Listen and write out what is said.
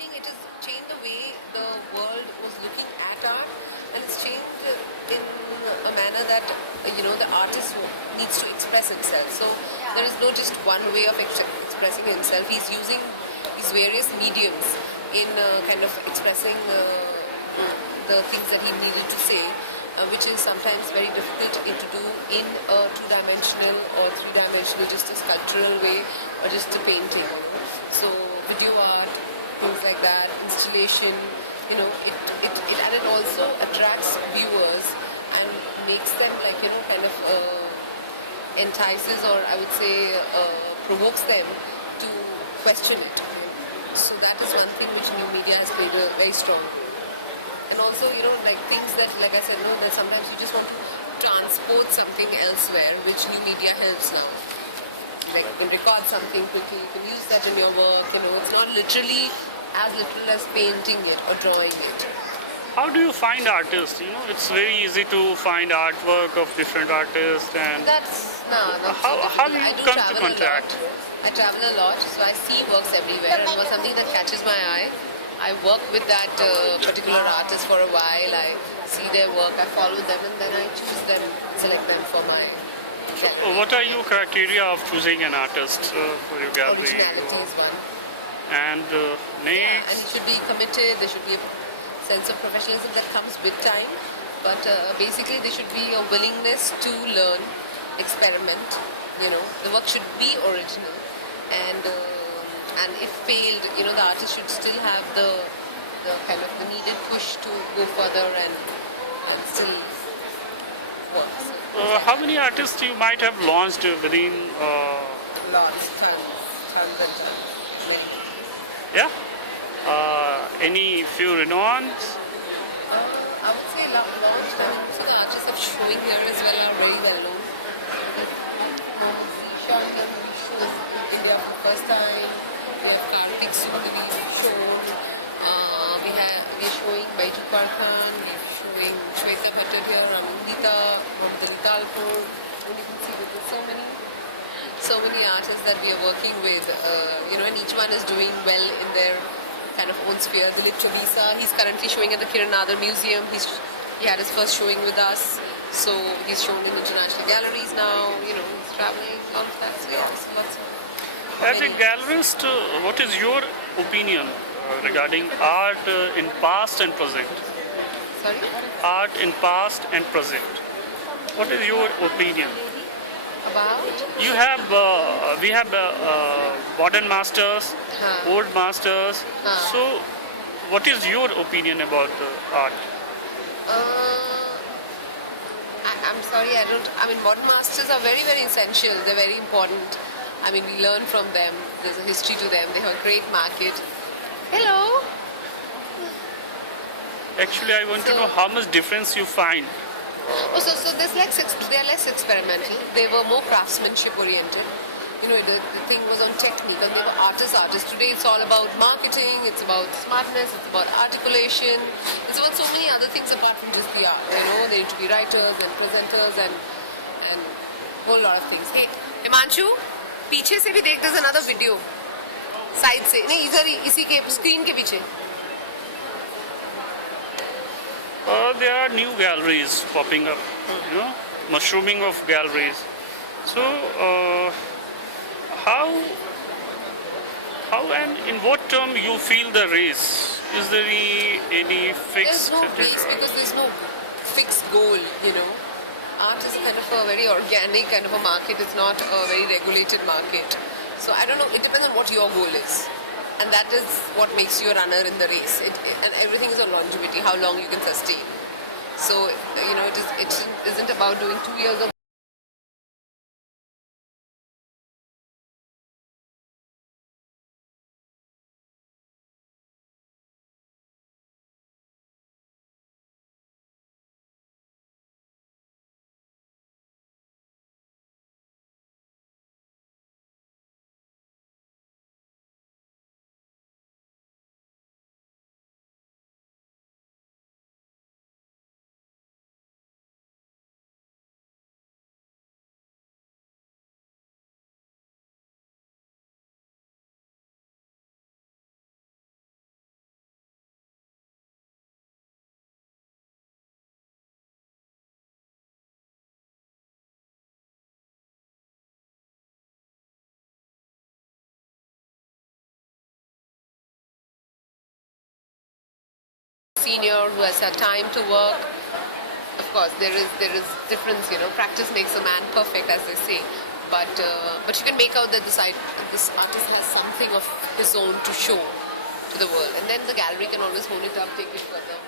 think it has changed the way the world was looking at art, and it's changed in a manner that the artist needs to express himself. So there is no just one way of expressing himself. He's using these various mediums in kind of expressing the things that he needed to say, which is sometimes very difficult to do in a two-dimensional or three-dimensional, just a sculptural way or just a painting. So video art, things like that, installation, and it also attracts viewers and makes them kind of entices, or I would say provokes them to question it. So that is one thing which new media has played a very strong. And also, like things that, like I said, that sometimes you just want to transport something elsewhere, which new media helps now. Like you can record something quickly, you can use that in your work, it's not literally as literal as painting it or drawing it. How do you find artists? It's very easy to find artwork of different artists, and That's not how do you come to contact? I travel a lot, so I see works everywhere, and was something that catches my eye, I work with that particular artist for a while. I see their work, I follow them, and then I choose them, select them for my gallery. What are your criteria of choosing an artist for your gallery? Originality is one. And And next, he should be committed, there should be a sense of professionalism that comes with time, but basically there should be a willingness to learn, experiment, the work should be original, and if failed, the artist should still have the kind of the needed push to go further and still work. So, how many artists you might have launched within? lots, tons and tons, many. Yeah. Any few renowned? I would say launch time. So the artists that showing here as well are very well known. Showing them in India for the first time. We have Karthik soon to be shown. We are showing Baiju Parkhan. We are showing Shweta Bhattar here, Amandita, Mamdalita Alpur. And you can see that there's so many artists that we are working with. And each one is doing well in their kind of own sphere. Dilip Chabisa, he's currently showing at the Kiran Nadar Museum. He had his first showing with us, so he's shown in international galleries now. He's traveling, all of that. So yeah, so lots of. As a gallerist, what is your opinion regarding art in past and present? Sorry? Art in past and present. What is your opinion? About? We have modern masters, old masters. So, what is your opinion about the art? I'm sorry, modern masters are very, very essential. They're very important. We learn from them. There's a history to them. They have a great market. Hello? Actually, I want to know how much difference you find. So they're less experimental. They were more craftsmanship oriented. The thing was on technique, and they were artists. Today it's all about marketing, it's about smartness, it's about articulation, it's about so many other things apart from just the art. They need to be writers and presenters and a whole lot of things. Hey, Himanshu, पीछे से भी देख, there's another video. Side से, नहीं इधर ही, इसी के screen के पीछे. There are new galleries popping up, mushrooming of galleries. So, how and in what term you feel the race? Is there any fixed? There's no race because there's no fixed goal. Art is kind of a very organic kind of a market. It's not a very regulated market. So I don't know. It depends on what your goal is. And that is what makes you a runner in the race. And everything is on longevity, how long you can sustain. So, it isn't about doing 2 years of senior who has had time to work. Of course, there is difference. Practice makes a man perfect, as they say. But you can make out that this artist has something of his own to show to the world, and then the gallery can always hone it up, take it further.